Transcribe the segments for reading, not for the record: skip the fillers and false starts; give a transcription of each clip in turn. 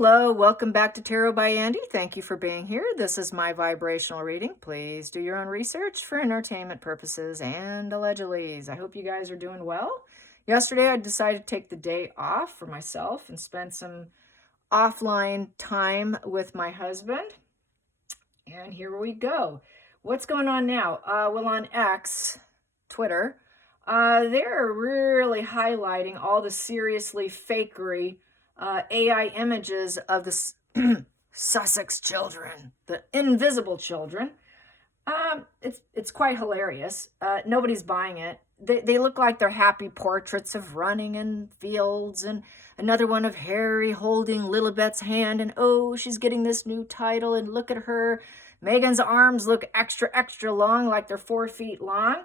Hello, welcome back to Tarot by Andy. Thank you for being here. This is my vibrational reading. Please do your own research for entertainment purposes and allegedlys. I hope you guys are doing well. Yesterday, I decided to take the day off for myself and spend some offline time with my husband. And here we go. What's going on now? Well, on X, Twitter, they're really highlighting all the seriously fakery AI images of the Sussex children, the invisible children. It's quite hilarious. Nobody's buying it. They look like they're happy portraits of running in fields, and another one of Harry holding Lilibet's hand, and oh, she's getting this new title, and look at her. Meghan's arms look extra long, like they're 4 feet long.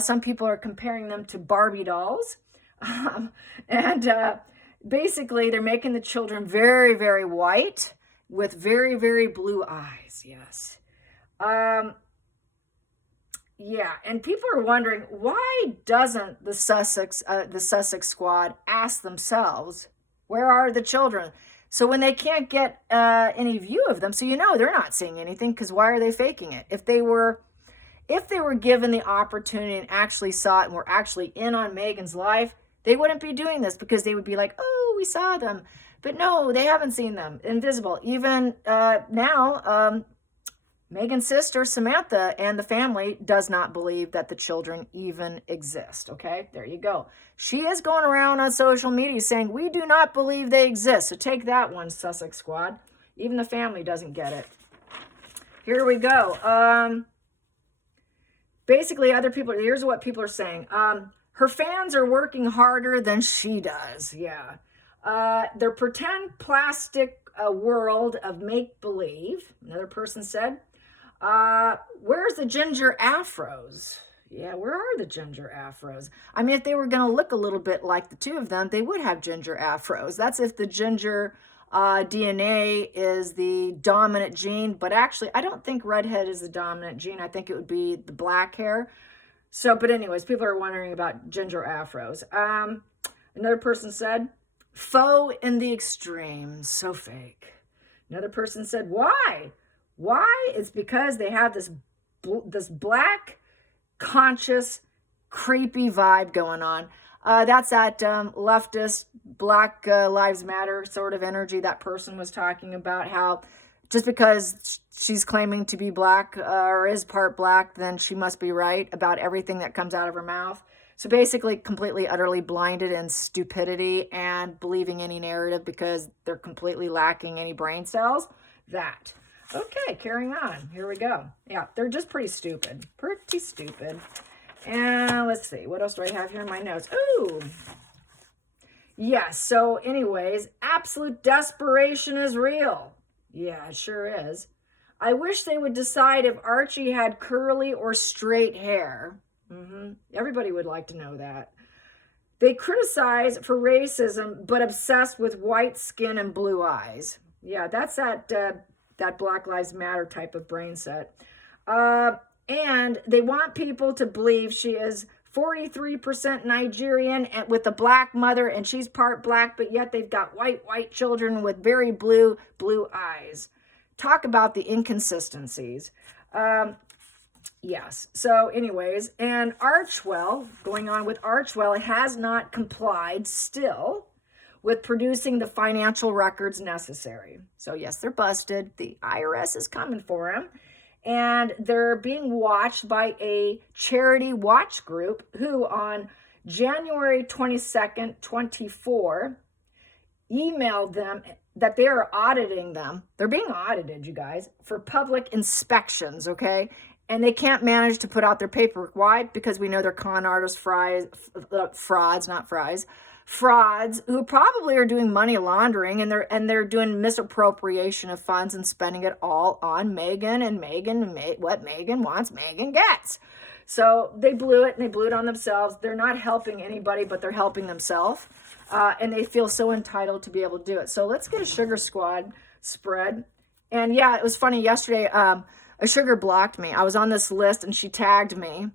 Some people are comparing them to Barbie dolls. Basically, they're making the children very white with very blue eyes. Yes. Yeah, and people are wondering, why doesn't the Sussex Squad ask themselves, where are the children? So when they can't get any view of them, so they're not seeing anything, because why are they faking it? If they were given the opportunity and actually saw it and were actually in on Meghan's life, they wouldn't be doing this, because they would be like, oh, we saw them. But no, they haven't seen them. Invisible. Even now, Meghan's sister, Samantha, and the family does not believe that the children even exist. Okay, there you go. She is going around on social media saying, we do not believe they exist. So take that one, Sussex Squad. Even the family doesn't get it. Here we go. Basically, here's what people are saying. Her fans are working harder than she does. Yeah. Their pretend plastic world of make-believe, another person said. Where's the ginger afros? Yeah, where are the ginger afros? I mean, if they were going to look a little bit like the two of them, they would have ginger afros. That's if the ginger DNA is the dominant gene. But actually, I don't think redhead is the dominant gene. I think it would be the black hair. So, but anyways, people are wondering about ginger afros. Another person said, faux in the extreme, so fake. Another person said, why? Why? It's because they have this black, conscious, creepy vibe going on. That's that leftist, Black Lives Matter sort of energy that person was talking about, how just because she's claiming to be black or is part black, then she must be right about everything that comes out of her mouth. So basically completely, utterly blinded in stupidity and believing any narrative because they're completely lacking any brain cells. That. Okay, carrying on. Here we go. Yeah, they're just pretty stupid. Pretty stupid. And let's see. What else do I have here in my notes? Ooh. Yeah, so anyways, absolute desperation is real. Yeah, it sure is. I wish they would decide if Archie had curly or straight hair. Everybody would like to know that. They criticize for racism, but obsessed with white skin and blue eyes. Yeah, that's that Black Lives Matter type of brain set. And they want people to believe she is 43% Nigerian and with a black mother, and she's part black, but yet they've got white children with very blue eyes. Talk about the inconsistencies. Yes. So anyways, and Archewell, going on with Archewell, has not complied still with producing the financial records necessary. So yes, they're busted. The IRS is coming for them. And they're being watched by a charity watch group who on January 22nd, 24, emailed them that they are auditing them. They're being audited, you guys, for public inspections, okay? And they can't manage to put out their paperwork. Why? Because we know they're con artists, frauds who probably are doing money laundering, and they're doing misappropriation of funds and spending it all on Meghan, and what Meghan wants, Meghan gets. So they blew it, and they blew it on themselves. They're not helping anybody, but they're helping themselves. And they feel so entitled to be able to do it. So let's get a Sugar Squad spread. And yeah, it was funny yesterday. A sugar blocked me. I was on this list and she tagged me.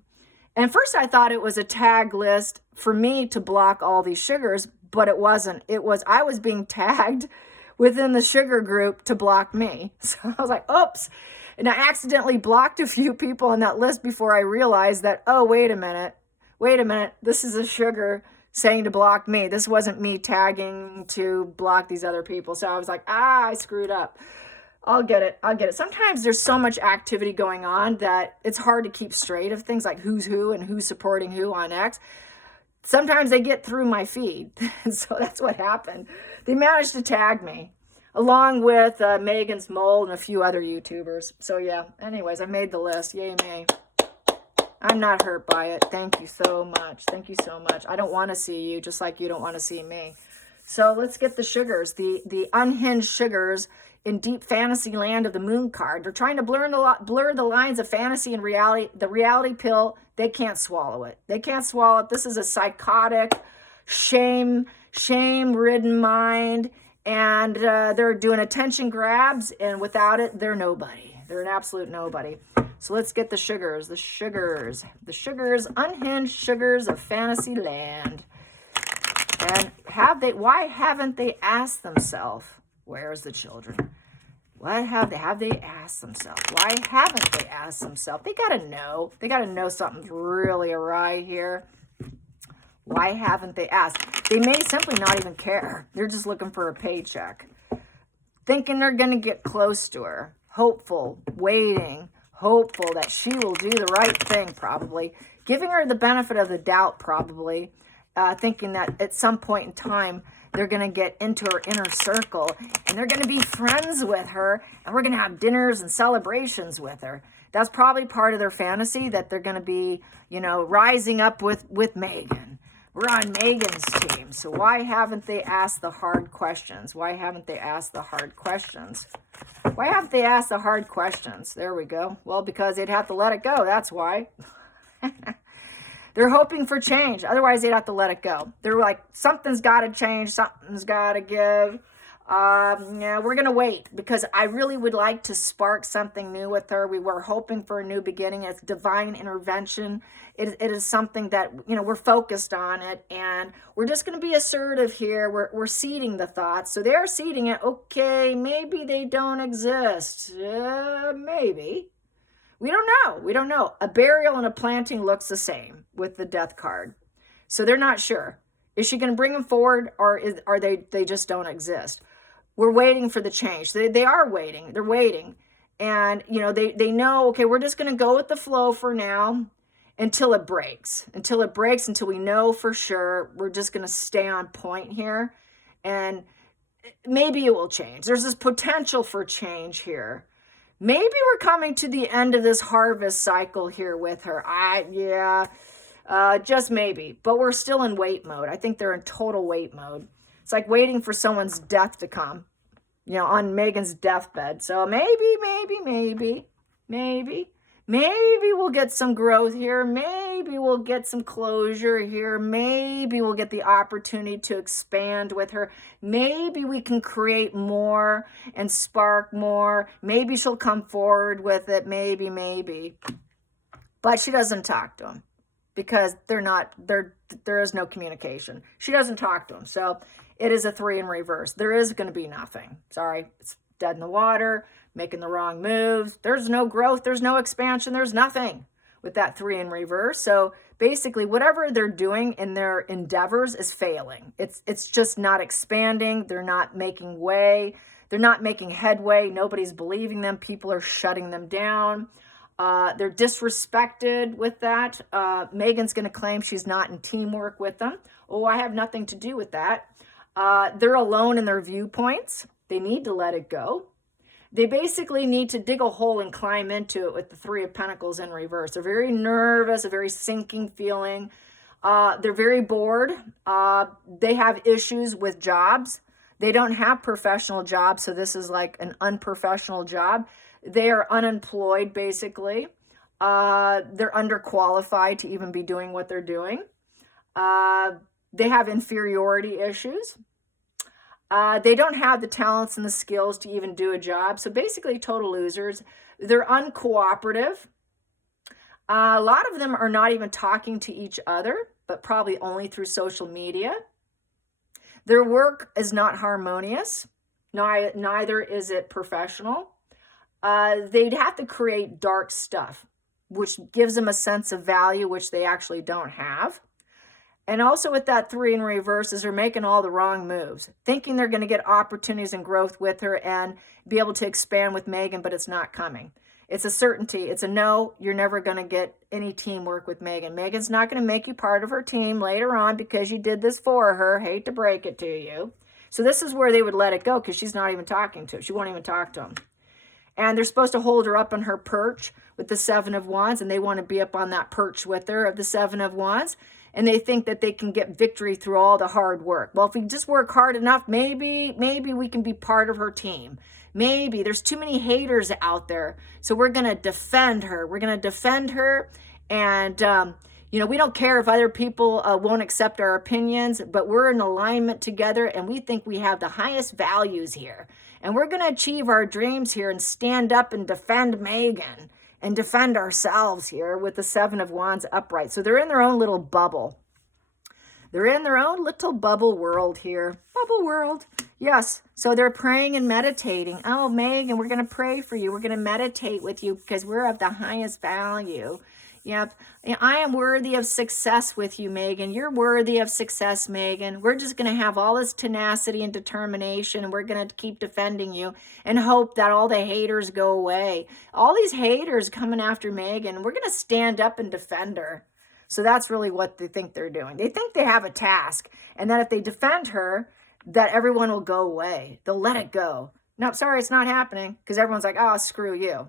And first I thought it was a tag list for me to block all these sugars, but it wasn't. I was being tagged within the sugar group to block me. So I was like, oops. And I accidentally blocked a few people on that list before I realized that, oh, wait a minute. This is a sugar saying to block me. This wasn't me tagging to block these other people. So I was like, I screwed up. I'll get it. Sometimes there's so much activity going on that it's hard to keep straight of things like who's who and who's supporting who on X. Sometimes they get through my feed. So that's what happened. They managed to tag me along with Megan's Mole and a few other YouTubers. So yeah, anyways, I made the list. Yay me. I'm not hurt by it. Thank you so much. Thank you so much. I don't want to see you just like you don't want to see me. So let's get the sugars, the unhinged sugars in deep fantasy land of the moon card. They're trying to blur the lines of fantasy and reality. The reality pill, they can't swallow it. They can't swallow it. This is a psychotic, shame-ridden mind. And they're doing attention grabs. And without it, they're nobody. They're an absolute nobody. So let's get the sugars, unhinged sugars of fantasy land. And why haven't they asked themselves, where's the children? What have they asked themselves? Why haven't they asked themselves? They got to know something's really awry here. Why haven't they asked? They may simply not even care. They're just looking for a paycheck. Thinking they're going to get close to her. Hopeful, waiting, hopeful that she will do the right thing, probably. Giving her the benefit of the doubt, probably. Thinking that at some point in time, they're going to get into her inner circle and they're going to be friends with her and we're going to have dinners and celebrations with her. That's probably part of their fantasy, that they're going to be, rising up with Megan. We're on Megan's team. So why haven't they asked the hard questions? Why haven't they asked the hard questions? There we go. Well, because they'd have to let it go. That's why. They're hoping for change. Otherwise, they'd have to let it go. They're like, something's got to change. Something's got to give. We're going to wait because I really would like to spark something new with her. We were hoping for a new beginning. It's divine intervention. It is something that, we're focused on it, and we're just going to be assertive here. We're seeding the thoughts. So they're seeding it. Okay, maybe they don't exist. Maybe. We don't know. A burial and a planting looks the same with the death card. So they're not sure. Is she going to bring them forward, or are they just don't exist? We're waiting for the change. They are waiting. They're waiting. And, they know, okay, we're just going to go with the flow for now until it breaks. Until we know for sure. We're just going to stay on point here. And maybe it will change. There's this potential for change here. Maybe we're coming to the end of this harvest cycle here with her. Just maybe. But we're still in wait mode. I think they're in total wait mode. It's like waiting for someone's death to come, on Megan's deathbed. So maybe we'll get some growth here. Maybe we'll get some closure here. Maybe we'll get the opportunity to expand with her. Maybe we can create more and spark more. Maybe she'll come forward with it. Maybe. But she doesn't talk to him because there is no communication. She doesn't talk to him. So it is a 3 in reverse. There is going to be nothing. Sorry. It's dead in the water, making the wrong moves. There's no growth. There's no expansion. There's nothing with that 3 in reverse. So basically, whatever they're doing in their endeavors is failing. It's just not expanding. They're not making way. They're not making headway. Nobody's believing them. People are shutting them down. They're disrespected with that. Megan's going to claim she's not in teamwork with them. Oh, I have nothing to do with that. They're alone in their viewpoints. They need to let it go. They basically need to dig a hole and climb into it with the 3 of Pentacles in reverse. They're very nervous, a very sinking feeling. They're very bored. They have issues with jobs. They don't have professional jobs, so this is like an unprofessional job. They are unemployed, basically. They're underqualified to even be doing what they're doing. They have inferiority issues. They don't have the talents and the skills to even do a job. So basically, total losers. They're uncooperative. A lot of them are not even talking to each other, but probably only through social media. Their work is not harmonious. Neither is it professional. They'd have to create dark stuff, which gives them a sense of value, which they actually don't have. And also with that 3 in reverse is they're making all the wrong moves, thinking they're going to get opportunities and growth with her and be able to expand with Megan, but it's not coming. It's a certainty. It's a no, you're never going to get any teamwork with Megan. Megan's not going to make you part of her team later on because you did this for her. Hate to break it to you. So this is where they would let it go because she's not even talking to him. She won't even talk to him. And they're supposed to hold her up on her perch with the 7 of Wands, and they want to be up on that perch with her of the 7 of Wands. And they think that they can get victory through all the hard work. Well, if we just work hard enough, maybe we can be part of her team. Maybe. There's too many haters out there. So we're going to defend her. We're going to defend her. And, we don't care if other people won't accept our opinions, but we're in alignment together, and we think we have the highest values here. And we're going to achieve our dreams here and stand up and defend Megan and defend ourselves here with the 7 of Wands upright. So they're in their own little bubble. They're in their own little bubble world here. Bubble world. Yes. So they're praying and meditating. Oh, Megan, we're going to pray for you. We're going to meditate with you because we're of the highest value. Yep. I am worthy of success with you, Megan. You're worthy of success, Megan. We're just going to have all this tenacity and determination, and we're going to keep defending you and hope that all the haters go away. All these haters coming after Megan, we're going to stand up and defend her. So that's really what they think they're doing. They think they have a task, and that if they defend her, that everyone will go away. They'll let it go. No, sorry, it's not happening because everyone's like, oh, screw you.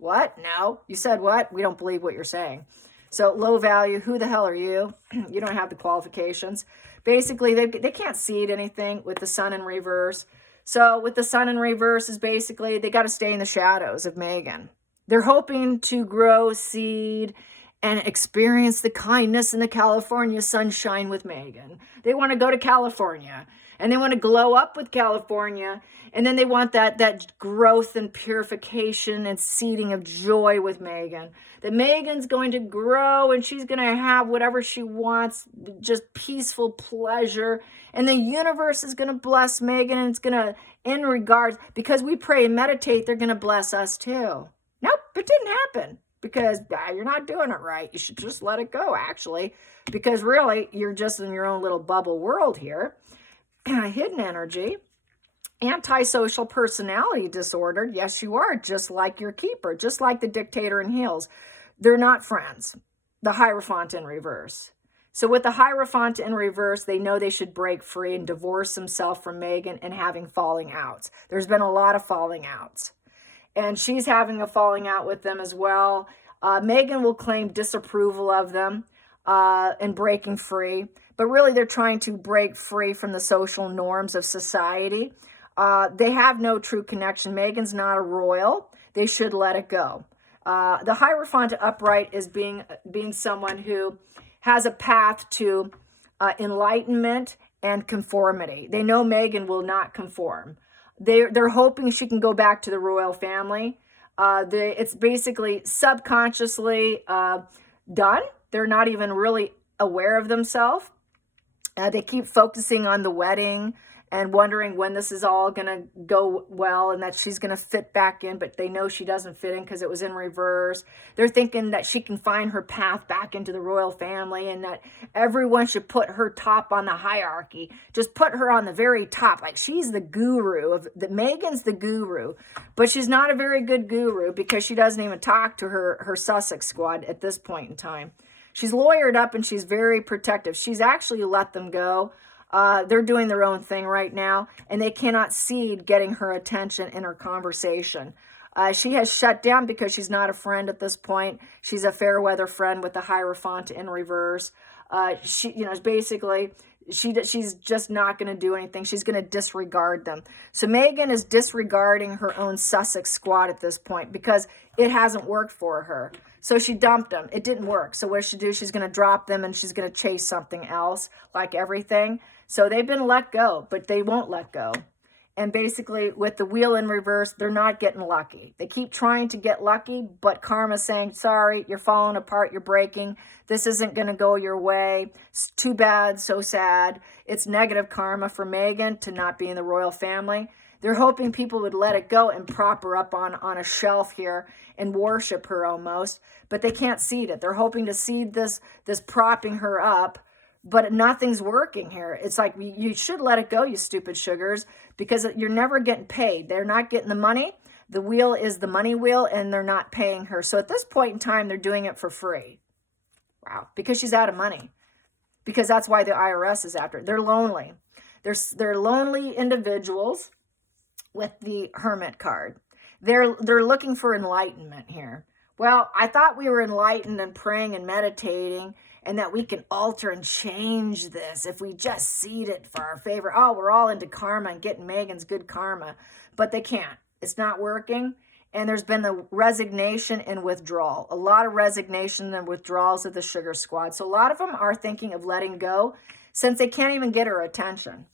What? No. You said what? We don't believe what you're saying. So low value, who the hell are you? You don't have the qualifications. Basically, they can't seed anything with the sun in reverse. So with the sun in reverse is basically they got to stay in the shadows of Megan. They're hoping to grow seed and experience the kindness and the California sunshine with Megan. They want to go to California and they want to glow up with California. And then they want that growth and purification and seeding of joy with Megan. That Megan's going to grow and she's going to have whatever she wants, just peaceful pleasure. And the universe is going to bless Megan, and it's going to, in regards, because we pray and meditate, they're going to bless us too. Nope, it didn't happen because you're not doing it right. You should just let it go, actually, because really you're just in your own little bubble world here. Hidden energy. Antisocial personality disorder. Yes, you are, just like your keeper, just like the dictator in heels. They're not friends. The Hierophant in reverse. So with the Hierophant in reverse, they know they should break free and divorce themselves from Megan and having falling outs. There's been a lot of falling outs. And she's having a falling out with them as well. Megan will claim disapproval of them and breaking free. But really, they're trying to break free from the social norms of society. They have no true connection. Megan's not a royal. They should let it go. The Hierophant upright is being someone who has a path to enlightenment and conformity. They know Megan will not conform. They're hoping she can go back to the royal family. It's basically subconsciously done. They're not even really aware of themselves. They keep focusing on the wedding and wondering when this is all going to go well and that she's going to fit back in, but they know she doesn't fit in because it was in reverse. They're thinking that she can find her path back into the royal family and that everyone should put her top on the hierarchy. Just put her on the very top. Like she's the guru Megan's the guru, but she's not a very good guru because she doesn't even talk to her Sussex Squad at this point in time. She's lawyered up and she's very protective. She's actually let them go. They're doing their own thing right now, and they cannot cede getting her attention in her conversation. She has shut down because she's not a friend at this point. She's a fair weather friend with the Hierophant in reverse. Basically, she's just not going to do anything. She's going to disregard them. So Megan is disregarding her own Sussex Squad at this point because it hasn't worked for her. So she dumped them. It didn't work. So what does she do? She's going to drop them and she's going to chase something else, like everything. So they've been let go, but they won't let go. And basically, with the wheel in reverse, they're not getting lucky. They keep trying to get lucky, but karma's saying, sorry, you're falling apart, you're breaking. This isn't going to go your way. It's too bad, so sad. It's negative karma for Megan to not be in the royal family. They're hoping people would let it go and prop her up on a shelf here and worship her almost, but they can't seed it. They're hoping to seed this propping her up, but nothing's working here. It's like, you should let it go, you stupid sugars, because you're never getting paid. They're not getting the money. The wheel is the money wheel, and they're not paying her. So at this point in time, they're doing it for free. Wow, because she's out of money. Because that's why the IRS is after her. They're lonely. They're lonely individuals with the Hermit card. They're looking for enlightenment here. Well, I thought we were enlightened and praying and meditating, and that we can alter and change this if we just seed it for our favor. Oh, we're all into karma and getting Megan's good karma, but they can't. It's not working. And there's been the resignation and withdrawal. A lot of resignation and withdrawals of the Sugar Squad. So a lot of them are thinking of letting go since they can't even get her attention.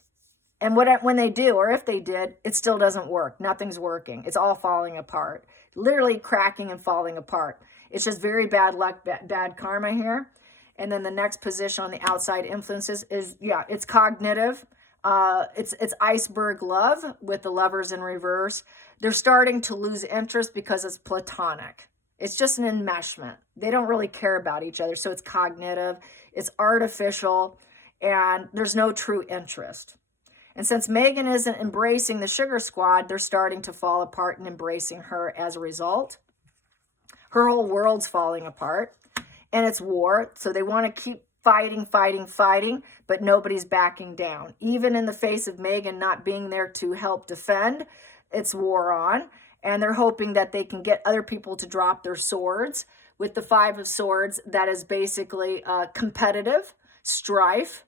And when they do, or if they did, it still doesn't work. Nothing's working. It's all falling apart. Literally cracking and falling apart. It's just very bad luck, bad karma here. And then the next position on the outside influences is, it's cognitive. It's iceberg love with the Lovers in reverse. They're starting to lose interest because it's platonic. It's just an enmeshment. They don't really care about each other. So it's cognitive, it's artificial, and there's no true interest. And since Megan isn't embracing the Sugar Squad, they're starting to fall apart and embracing her as a result. Her whole world's falling apart. And it's war, so they want to keep fighting, but nobody's backing down. Even in the face of Megan not being there to help defend, it's war on. And they're hoping that they can get other people to drop their swords. With the Five of Swords, that is basically competitive, strife,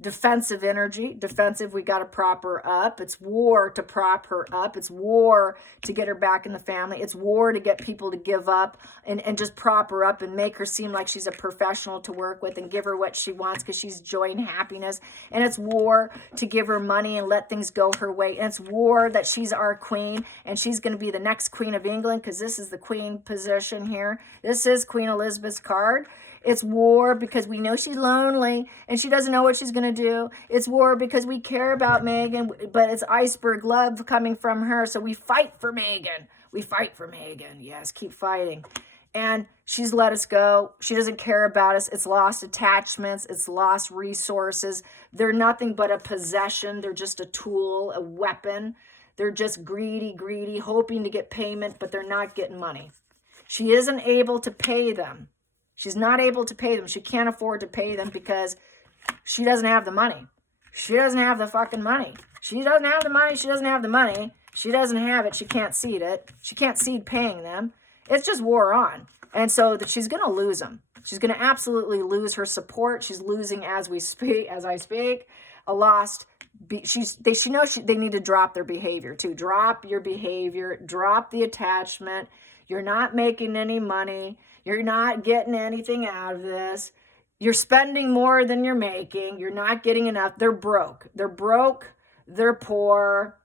defensive energy. Defensive, we got to prop her up. It's war to prop her up. It's war to get her back in the family. It's war to get people to give up and just prop her up and make her seem like she's a professional to work with and give her what she wants because she's joy and happiness. And it's war to give her money and let things go her way. And it's war that she's our queen and she's going to be the next Queen of England because this is the queen position here. This is Queen Elizabeth's card. It's war because we know she's lonely and she doesn't know what she's going to do. It's war because we care about Megan, but it's iceberg love coming from her. So we fight for Megan. We fight for Megan. Yes, keep fighting. And she's let us go. She doesn't care about us. It's lost attachments. It's lost resources. They're nothing but a possession. They're just a tool, a weapon. They're just greedy, hoping to get payment, but they're not getting money. She isn't able to pay them. She's not able to pay them. She can't afford to pay them because she doesn't have the money. She doesn't have the fucking money. She doesn't have the money. She doesn't have the money. She doesn't have it. She can't seed it. She can't seed paying them. It's just war on. And so that she's going to lose them. She's going to absolutely lose her support. She's losing as I speak. A lost. She knows they need to drop their behavior too. Drop your behavior. Drop the attachment. You're not making any money. You're not getting anything out of this. You're spending more than you're making. You're not getting enough. They're broke. They're broke. They're poor.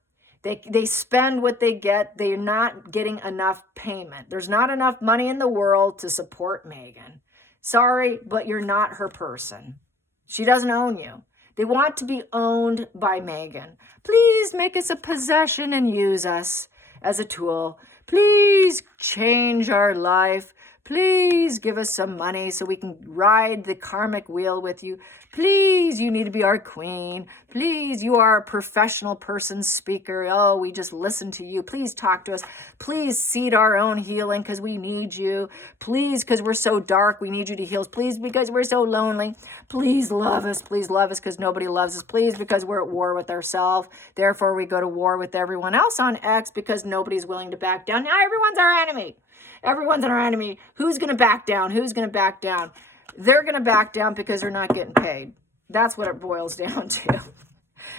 They spend what they get. They're not getting enough payment. There's not enough money in the world to support Megan. Sorry, but you're not her person. She doesn't own you. They want to be owned by Megan. Please make us a possession and use us as a tool. Please change our life. Please give us some money so we can ride the karmic wheel with you. Please, you need to be our queen. Please, you are a professional person speaker. Oh, we just listen to you. Please talk to us. Please seed our own healing because we need you. Please, because we're so dark, we need you to heal us. Please, because we're so lonely. Please love us. Please love us because nobody loves us. Please, because we're at war with ourselves. Therefore, we go to war with everyone else on X because nobody's willing to back down. Now everyone's our enemy. Everyone's our enemy. Who's going to back down? Who's going to back down? They're going to back down because they're not getting paid. That's what it boils down to.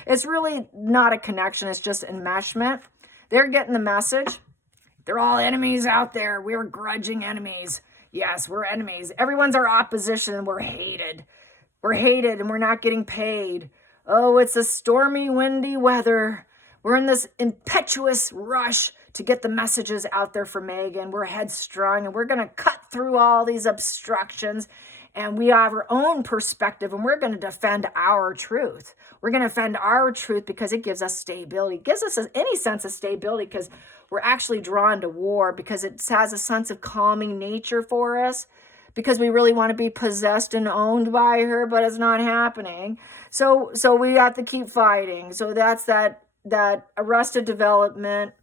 It's really not a connection. It's just enmeshment. They're getting the message. They're all enemies out there. We're grudging enemies. Yes, we're enemies. Everyone's our opposition and we're hated. We're hated and we're not getting paid. Oh, it's a stormy, windy weather. We're in this impetuous rush to get the messages out there for Meghan. We're headstrong and we're going to cut through all these obstructions, and we have our own perspective, and we're going to defend our truth. We're going to defend our truth because it gives us stability. It gives us any sense of stability because we're actually drawn to war, because it has a sense of calming nature for us, because we really want to be possessed and owned by her, but it's not happening. So we have to keep fighting. So that's that arrested development.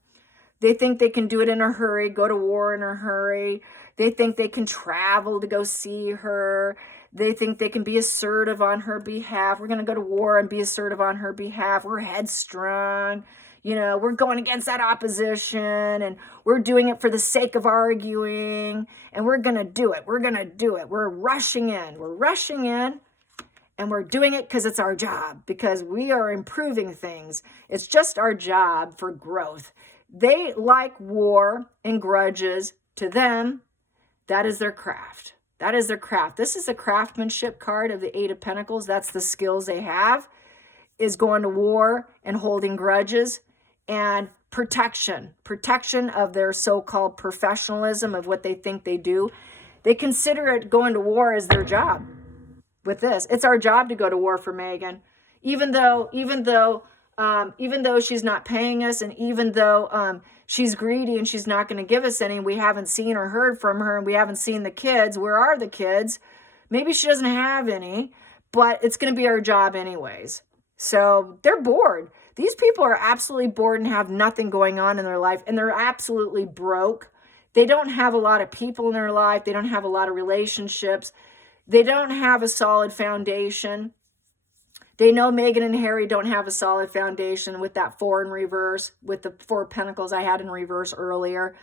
They think they can do it in a hurry, go to war in a hurry. They think they can travel to go see her. They think they can be assertive on her behalf. We're going to go to war and be assertive on her behalf. We're headstrong. We're going against that opposition, and we're doing it for the sake of arguing, and we're going to do it. We're going to do it. We're rushing in. We're rushing in, and we're doing it because it's our job, because we are improving things. It's just our job for growth. They like war and grudges. To them, that is their craft. That is their craft. This is a craftsmanship card of the Eight of Pentacles. That's the skills they have, is going to war and holding grudges and protection of their so-called professionalism of what they think they do. They consider it going to war as their job. With this, it's our job to go to war for Meghan, even though she's not paying us, and even though she's greedy and she's not going to give us any. We haven't seen or heard from her, and we haven't seen the kids. Where are the kids? Maybe she doesn't have any, but it's going to be our job anyways. So they're bored. These people are absolutely bored and have nothing going on in their life, and they're absolutely broke. They don't have a lot of people in their life. They don't have a lot of relationships. They don't have a solid foundation. They know Meghan and Harry don't have a solid foundation with that 4 in reverse, with the 4 of Pentacles I had in reverse earlier.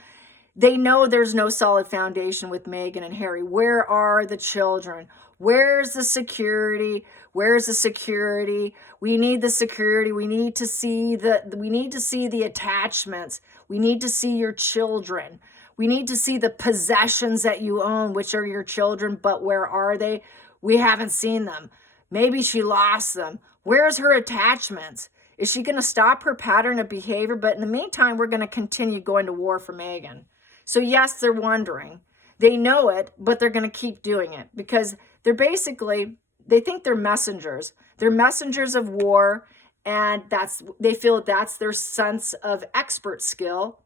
They know there's no solid foundation with Meghan and Harry. Where are the children? Where's the security? Where's the security? We need the security. We need to see the attachments. We need to see your children. We need to see the possessions that you own, which are your children, but where are they? We haven't seen them. Maybe she lost them. Where's her attachments? Is she going to stop her pattern of behavior? But in the meantime, we're going to continue going to war for Meghan. So yes, they're wondering. They know it, but they're going to keep doing it because they think they're messengers. They're messengers of war, and they feel that's their sense of expert skill.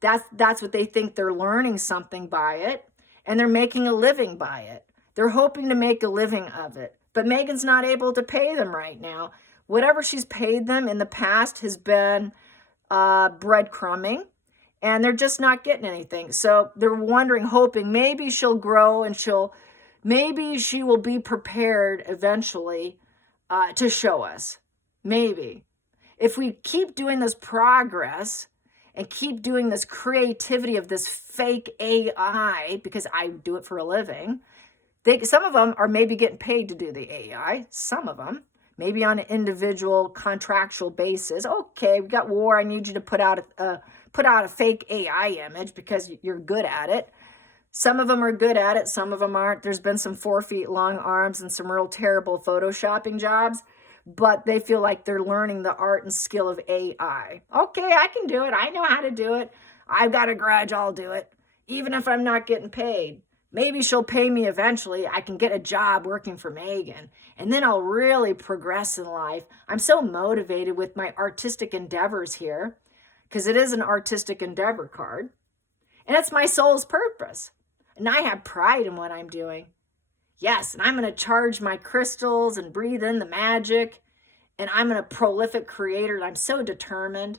That's what they think. They're learning something by it, and they're making a living by it. They're hoping to make a living of it. But Meghan's not able to pay them right now. Whatever she's paid them in the past has been breadcrumbing, and they're just not getting anything. So they're wondering, hoping maybe she'll grow, and maybe she will be prepared eventually to show us. Maybe. If we keep doing this progress and keep doing this creativity of this fake AI, because I do it for a living, some of them are maybe getting paid to do the AI. Some of them, maybe on an individual contractual basis. Okay, we got war. I need you to put out a fake AI image because you're good at it. Some of them are good at it. Some of them aren't. There's been some 4 feet long arms and some real terrible photoshopping jobs, but they feel like they're learning the art and skill of AI. Okay, I can do it. I know how to do it. I've got a grudge. I'll do it, even if I'm not getting paid. Maybe she'll pay me eventually. I can get a job working for Meghan, and then I'll really progress in life. I'm so motivated with my artistic endeavors here because it is an artistic endeavor card, and it's my soul's purpose. And I have pride in what I'm doing. Yes, and I'm going to charge my crystals and breathe in the magic, and I'm a prolific creator, and I'm so determined.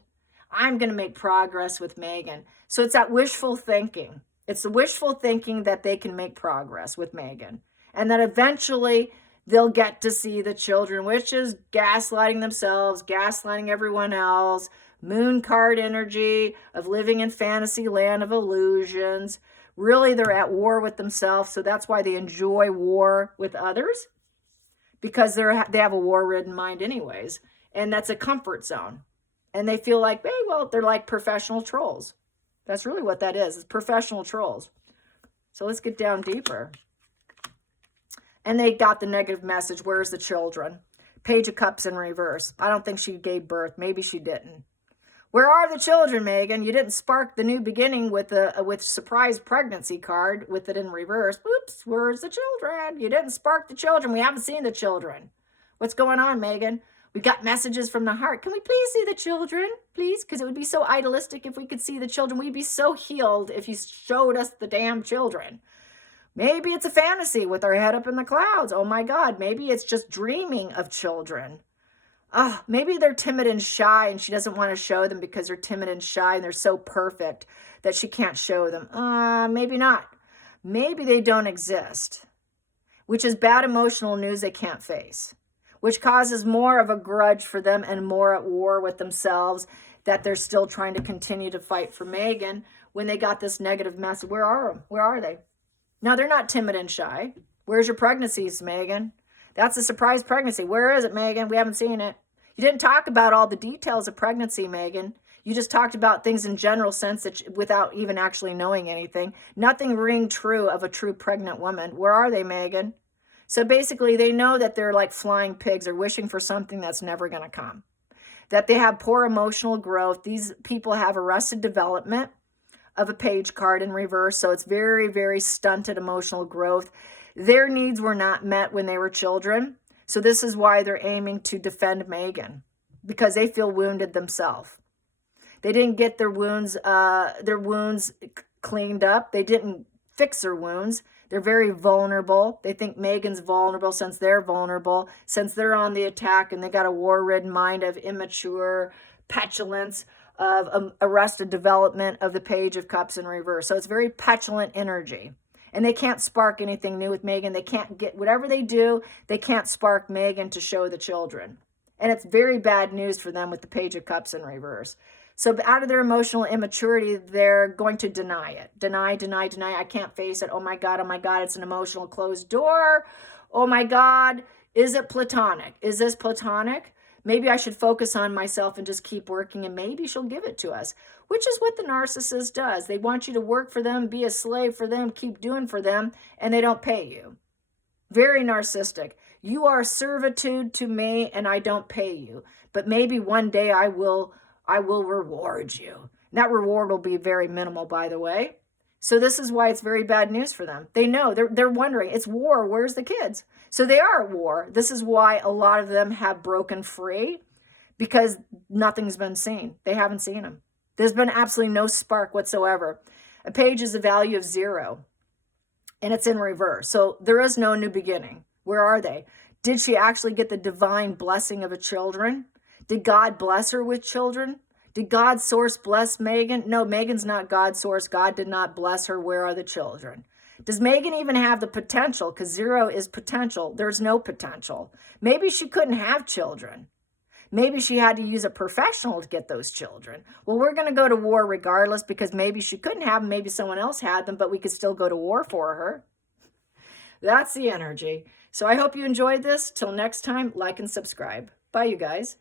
I'm going to make progress with Meghan. So it's that wishful thinking. It's the wishful thinking that they can make progress with Meghan, and that eventually they'll get to see the children, which is gaslighting themselves, gaslighting everyone else, moon card energy of living in fantasy land of illusions. Really, they're at war with themselves, so that's why they enjoy war with others, because they have a war-ridden mind anyways, and that's a comfort zone. And they feel like, hey, well, they're like professional trolls. That's really what that is. It's professional trolls. So let's get down deeper. And they got the negative message. Where's the children? Page of Cups in reverse. I don't think she gave birth. Maybe she didn't. Where are the children, Megan? You didn't spark the new beginning with surprise pregnancy card with it in reverse. Oops, where's the children? You didn't spark the children. We haven't seen the children. What's going on, Megan? We got messages from the heart. Can we please see the children? Please? Because it would be so idealistic if we could see the children. We'd be so healed if you showed us the damn children. Maybe it's a fantasy with our head up in the clouds. Oh my God. Maybe it's just dreaming of children. Maybe they're timid and shy and she doesn't want to show them because they're timid and shy and they're so perfect that she can't show them. Maybe not. Maybe they don't exist, which is bad emotional news they can't face, which causes more of a grudge for them and more at war with themselves that they're still trying to continue to fight for Megan when they got this negative message. Where are them? Where are they? Now, they're not timid and shy. Where's your pregnancies, Megan? That's a surprise pregnancy. Where is it, Megan? We haven't seen it. You didn't talk about all the details of pregnancy, Megan. You just talked about things in general sense that without even actually knowing anything. Nothing ring true of a true pregnant woman. Where are they, Megan? So basically, they know that they're like flying pigs or wishing for something that's never going to come. That they have poor emotional growth. These people have arrested development of a page card in reverse. So it's very, very stunted emotional growth. Their needs were not met when they were children. So this is why they're aiming to defend Megan, because they feel wounded themselves. They didn't get their wounds cleaned up. They didn't fix their wounds. They're very vulnerable. They think Megan's vulnerable since they're vulnerable, since they're on the attack and they got a war-ridden mind of immature petulance, of arrested development of the Page of Cups in reverse. So it's very petulant energy. And they can't spark anything new with Megan. They can't get, whatever they do, they can't spark Megan to show the children. And it's very bad news for them with the Page of Cups in reverse. So out of their emotional immaturity, they're going to deny it. Deny. I can't face it. Oh my God, it's an emotional closed door. Oh my God, is it platonic? Is this platonic? Maybe I should focus on myself and just keep working and maybe she'll give it to us, which is what the narcissist does. They want you to work for them, be a slave for them, keep doing for them, and they don't pay you. Very narcissistic. You are servitude to me and I don't pay you, but maybe one day I will reward you. And that reward will be very minimal, by the way. So this is why it's very bad news for them. They know, they're wondering, it's war, where's the kids? So they are at war. This is why a lot of them have broken free, because nothing's been seen. They haven't seen them. There's been absolutely no spark whatsoever. A page is a value of 0, and it's in reverse. So there is no new beginning. Where are they? Did she actually get the divine blessing of a children? Did God bless her with children? Did God's source bless Megan? No, Megan's not God's source. God did not bless her. Where are the children? Does Megan even have the potential? Because 0 is potential. There's no potential. Maybe she couldn't have children. Maybe she had to use a professional to get those children. Well, we're going to go to war regardless because maybe she couldn't have them. Maybe someone else had them, but we could still go to war for her. That's the energy. So I hope you enjoyed this. Till next time, like and subscribe. Bye, you guys.